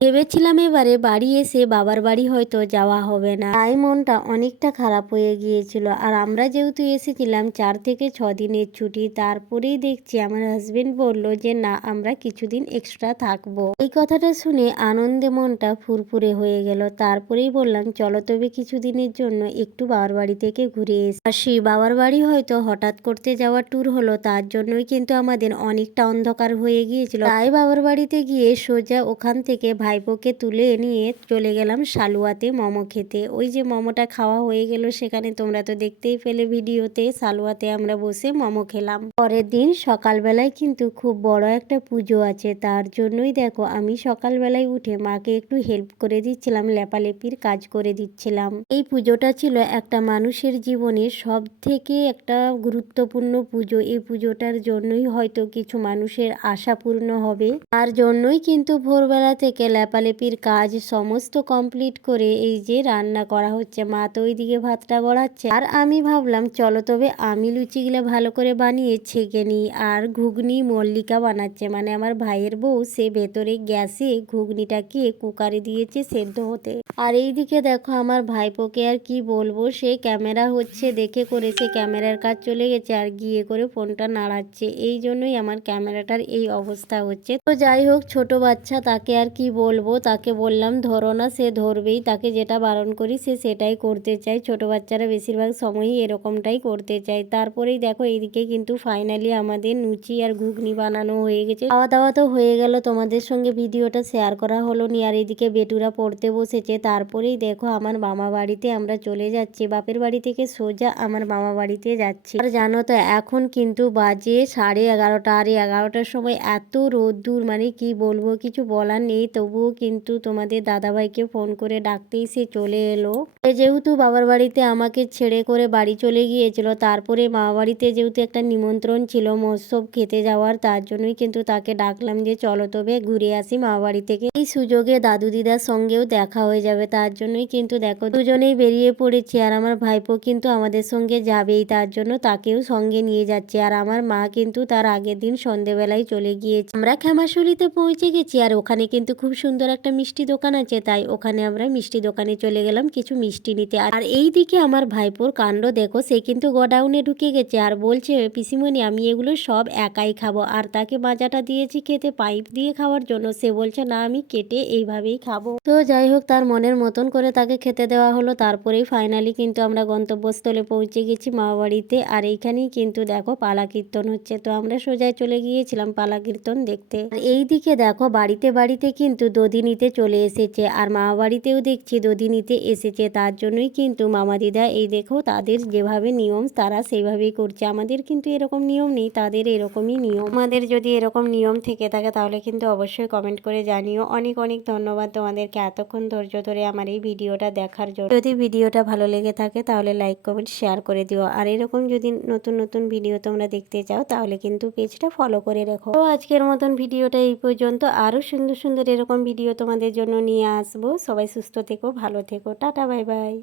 ভেবেছিলাম এবারে বাড়ি এসে বাবার বাড়ি হয়তো যাওয়া হবে না, তাই মনটা অনেকটা খারাপ হয়ে গিয়েছিল। আর আমরা যেহেতু এসেছিলাম 4 থেকে 6 দিনের ছুটি, তারপরেই দেখছি আমার হাজবেন্ড বলল যে না, আমরা কিছুদিন এক্সট্রা থাকবো। এই কথাটা শুনে আনন্দে মনটা ফুরফুরে হয়ে গেল। তারপরেই বললাম চলো তবে কিছুদিনের জন্য একটু বাবার বাড়ি থেকে ঘুরে আসি। বাবার বাড়ি হয়তো হঠাৎ করতে যাওয়ার ট্যুর হলো, তার জন্যই কিন্তু আমাদের অনেকটা অন্ধকার হয়ে গিয়েছিল। তাই বাবার বাড়িতে গিয়ে সোজা ওখান থেকে ভাইপোকে তুলে নিয়ে চলে গেলাম সালুয়াতে মোমো খেতে। ওই যে মোমোটা খাওয়া হয়ে গেল সেখানে, তোমরা তো দেখতেই পেলে ভিডিওতে। সালুয়াতে আমরা বসে মোমো খেলাম। পরের দিন সকালবেলায় কিন্তু খুব বড় একটা পুজো আছে, তার জন্যই দেখো আমি সকালবেলায় উঠে মাকে একটু হেল্প করে দিচ্ছিলাম, লেপালেপির কাজ করে দিচ্ছিলাম। এই পুজোটা ছিল একটা মানুষের জীবনের সব থেকে একটা গুরুত্বপূর্ণ পুজো। এই পুজোটার জন্যই হয়তো কিছু মানুষের আশা পূর্ণ হবে, তার জন্যই কিন্তু ভোরবেলা থেকে লেপালেপির কাজ সমস্ত কমপ্লিট করে এই যে রান্না করা হচ্ছে। মা তো ওইদিকে ভাতটা গড়াচ্ছে, আর আমি ভাবলাম চলো তবে আমি লুচিগুলো ভালো করে বানিয়ে ছেঁকে নিই। আর ঘুগনি মল্লিকা বানাচ্ছে, মানে আমার ভাইয়ের বউ, সে ভেতরে গ্যাসে ঘুগনিটাকে কুকারে দিয়েছে সেদ্ধ হতে। আর এইদিকে দেখো আমার ভাইপোকে আর কি বলবো, সে ক্যামেরা হচ্ছে দেখে করে সে ক্যামেরার কাজ চলে গেছে আর গিয়ে করে ফোনটা নাড়াচ্ছে। এই জন্যই আমার ক্যামেরাটার এই অবস্থা হচ্ছে। তো যাই হোক, ছোট বাচ্চা, তাকে আর কি বলবো, তাকে বললাম ধরো না, সে ধরবেই। তাকে যেটা বারণ করি সে সেটাই করতে চায়। ছোট বাচ্চারা বেশিরভাগ সময়ই এরকমটাই করতে চায়। তারপরেই দেখো এইদিকে কিন্তু ফাইনালি আমাদের লুচি আর ঘুগনি বানানো হয়ে গেছে। খাওয়া দাওয়া তো হয়ে গেল, তোমাদের সঙ্গে ভিডিওটা শেয়ার করা হলো নি। আর এইদিকে বেটুরা পড়তে বসেছে। তারপরেই দেখো আমার মামা বাড়িতে আমরা চলে যাচ্ছি। বাপের বাড়ি থেকে সোজা আমার মামা বাড়িতে যাচ্ছি। আর জানো তো এখন কিন্তু বাজে 11:30। আর 11টার সময় এত রোদ্দুর, মানে কি বলবো, কিছু বলার নেই। তবুও কিন্তু তোমাদের দাদাভাইকে ফোন করে ডাকতেই সে চলে এলো। যেহেতু বাবার বাড়িতে আমাকে ছেড়ে করে বাড়ি চলে গিয়েছিল, তারপরে মামা বাড়িতে যেহেতু একটা নিমন্ত্রণ ছিল মৎস্য খেতে যাওয়ার, তার জন্যই কিন্তু তাকে ডাকলাম যে চলো তবে ঘুরে আসি মামা বাড়ি থেকে। এই সুযোগে দাদু দিদার সঙ্গেও দেখা হয়ে যাবে, তার জন্যই কিন্তু দেখো দুজনেই বেরিয়ে পড়েছি। আর আমার ভাইপো কিন্তু আমাদের সঙ্গে যাবেই, তার জন্য তাকেও সঙ্গে নিয়ে যাচ্ছে। আর আমার মা কিন্তু তার আগের দিন সন্ধেবেলায় চলে গিয়েছে। আমরা খেমাশুলিতে পৌঁছে গেছি, আর ওখানে কিন্তু খুব সুন্দর একটা মিষ্টি দোকান আছে, তাই ওখানে আমরা মিষ্টি দোকানে চলে গেলাম কিছু মিষ্টি নিতে। আর এই দিকে আমার ভাইপোর কাণ্ড দেখো, সে কিন্তু গোডাউনে ঢুকে গেছে আর বলছে পিসিমণি আমি এগুলো সব একাই খাবো। আর তাকে মাজাটা দিয়েছি খেতে পাইপ দিয়ে খাওয়ার জন্য, সে বলছে না আমি কেটে এইভাবেই খাবো। তো যাই হোক, তার মনের মতন করে তাকে খেতে দেওয়া হলো। তারপরেই ফাইনালি কিন্তু আমরা গন্তব্যস্থলে পৌঁছে গেছি মামা বাড়িতে। আর এইখানেই কিন্তু দেখো পালা কীর্তন হচ্ছে, তো আমরা সোজায় চলে গিয়েছিলাম পালা কীর্তন দেখতে। আর এইদিকে দেখো বাড়িতে বাড়িতে কিন্তু দধি নিতে চলে এসেছে, আর মামা বাড়িতেও দেখছি দধি নিতে এসেছে। তার জন্যই কিন্তু মামা দিদা এই দেখো তাদের যেভাবে নিয়ম তারা সেইভাবেই করছে। আমাদের কিন্তু এরকম নিয়ম নেই, তাদের এরকমই নিয়ম। আমাদের যদি এরকম নিয়ম থেকে থাকে তাহলে কিন্তু অবশ্যই কমেন্ট করে জানিও। অনেক অনেক ধন্যবাদ তোমাদেরকে এতক্ষণ ধৈর্য ধরে আমার এই ভিডিওটা দেখার জন্য। যদি ভিডিওটা ভালো লেগে থাকে তাহলে লাইক কমেন্ট শেয়ার করে দিও। আর এরকম যদি নতুন নতুন ভিডিও তোমরা দেখতে চাও তাহলে কিন্তু পেজটা ফলো করে রেখো। তো আজকের মতন ভিডিওটা এই পর্যন্ত, আরও সুন্দর সুন্দর এরকম ভিডিও তোমাদের জন্য নিয়ে আসবো। সবাই সুস্থ থেকো, ভালো থেকো, টাটা বাই বাই।